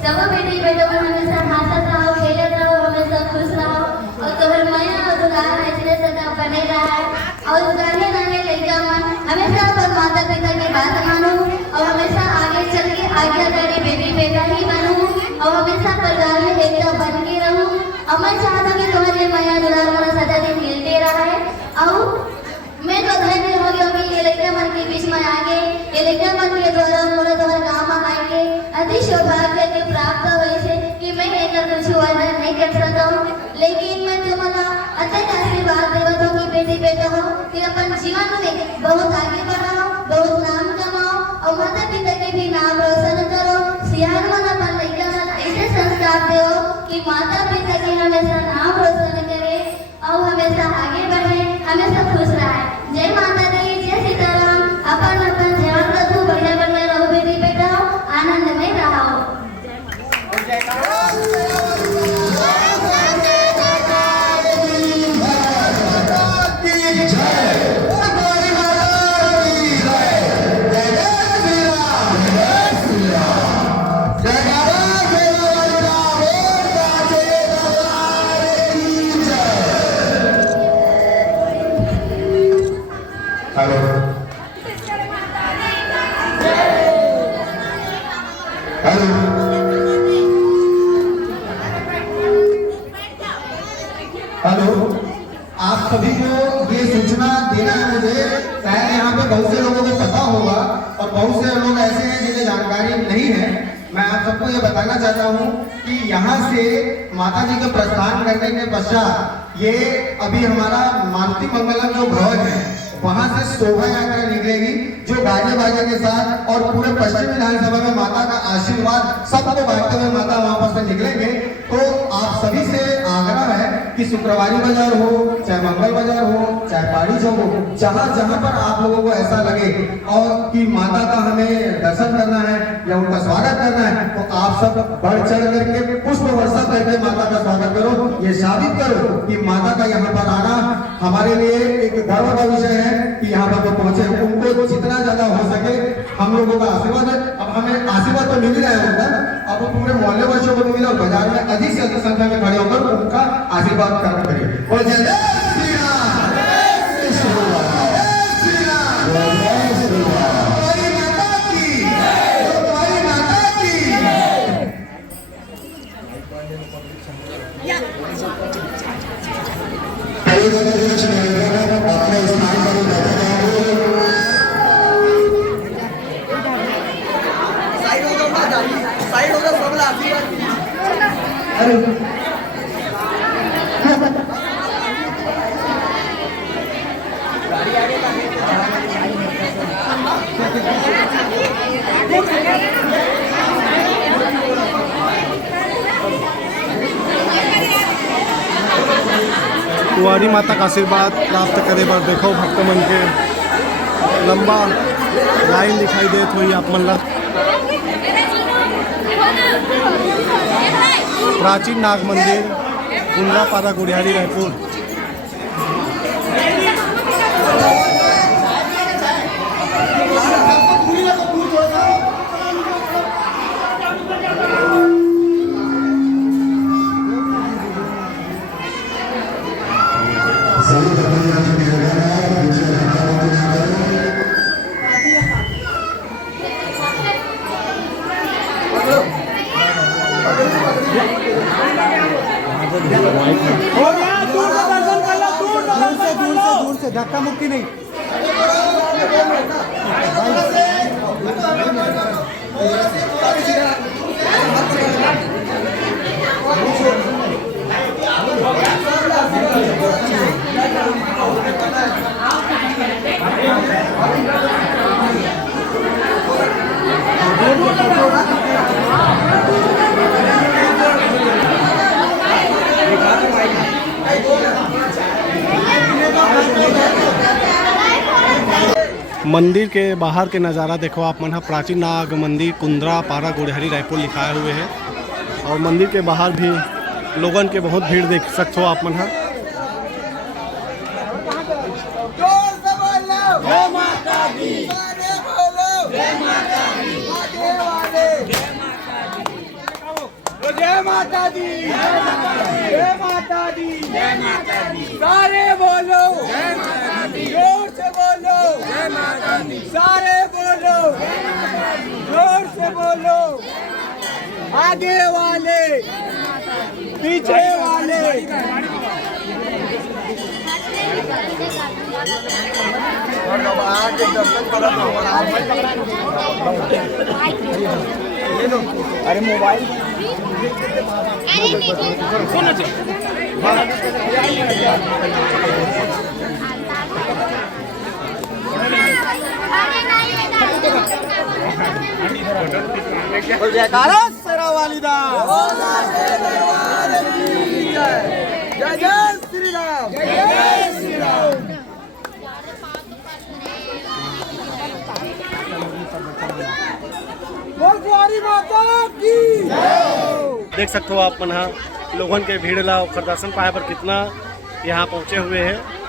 सब बेटी बेटों को हमेशा हंसत रहो, खेलत रहो, हमेशा खुश रहो और तोहर माया और दुलार ऐसे सदा बने रहा और गाने गाने लइका मन हमेशा अपन माता पिता की बात मानो और हमेशा आगे चल के आज्ञाकारी बेटी बेटा ही बनूं और हमेशा परिवार में एकता बन के रहूं और मैं चाहता हूं कि तुम्हारे माया दुलार मोरा सदा दिन मिलते रहे और मैं तो धन्य हो गया कि ये लड़का मन के बीच में आ गए, ये लड़का मन के द्वारा मोरा द्वारा गाँव में आएंगे अति सौभाग्य के प्राप्त हुए से कि मैं एक कुछ वादा नहीं कर सकता हूँ, लेकिन मैं तुम्हारा अत्यंत आशीर्वाद देवता हूँ कि बेटी बेटा हो कि अपन जीवन में बहुत आगे बढ़ाओ, बहुत नाम कमाओ और माता पिता के भी नाम रोशन करो। सियान मन अपन लड़का मन ऐसे संस्कार दो कि माता पिता के हमेशा नाम रोशन करे और हमेशा आगे बढ़े, हमेशा खुश रहे। जय माता दी, जय सीताराम। अपन अपन ध्यान रखो, बढ़िया बढ़िया रहो बेटी बेटा, आनंद में रहो। हेलो हेलो हेलो, आप सभी को ये सूचना देना है मुझे, शायद यहाँ पे बहुत से लोगों को पता होगा और बहुत से लोग ऐसे हैं जिन्हें जानकारी नहीं है। मैं आप सबको ये बताना चाहता हूँ कि यहाँ से माता जी के प्रस्थान करने के पश्चात ये अभी हमारा मारुति मंगलम जो भवन है वहां से शोभा यात्रा निकलेगी जो गाजे बाजे के साथ और पूरे पश्चिम विधानसभा में माता का आशीर्वाद सबको बांटते हुए माता वहां पर से निकलेंगे। तो आप सभी से आग्रह है कि शुक्रवारी बाजार हो, चाहे मंगल बाजार हो, चाहे पाड़ी चौक हो, जहां जहां पर आप लोगों को ऐसा लगे और कि माता का हमें दर्शन करना है या उनका स्वागत करना है तो आप सब बढ़ चढ़ करके पुष्प वर्षा करके माता का स्वागत करो। ये साबित करो कि माता का यहाँ पर आना हमारे लिए एक गर्व का विषय है कि यहाँ पर जो पहुंचे उनको जितना ज्यादा हो सके हम लोगों का आशीर्वाद है। अब हमें आशीर्वाद तो मिल रहा है उनका, अब पूरे मोहल्ले वासियों को मिला और बाजार में अधिक से अधिक संख्या में खड़े होकर उनका आशीर्वाद प्राप्त करिए। और जय जय श्री राम, जय श्री राम, जय श्री राम। तुम्हारी माता की, तुम्हारी माता की। अपने स्थान पर बैठे जाएंगे। साइड होगा सबला आशीर्वाद। गाड़ी आगे कुंवारी माता का आशीर्वाद प्राप्त करे बार देखो भक्त मन के लंबा लाइन दिखाई देत हुई आप मन ला। प्राचीन नाग मंदिर कुंद्रापारा गुड़ियारी रायपुर। दूर से धक्का मुक्की नहीं। मंदिर के बाहर के नज़ारा देखो आप मन। प्राचीन नाग मंदिर कुंद्रापारा गुड़ियारी रायपुर लिखाए हुए है और मंदिर के बाहर भी लोगन के बहुत भीड़ देख सकते हो आप मन। जय माता दी, जय माता दी, जय माता दी। सारे बोलो जय माता दी, जोर से बोलो जय माता दी। सारे बोलो जय माता दी, जोर से बोलो। आगे वाले पीछे वाले अरे मोबाइल जयकारा सरा वालिदा, जय जय श्री राम, जय जय श्री राम। बोल माता की देख सकते हो आप मन लोगन के भीड़ ला और दर्शन पाए पर कितना यहाँ पहुँचे हुए हैं।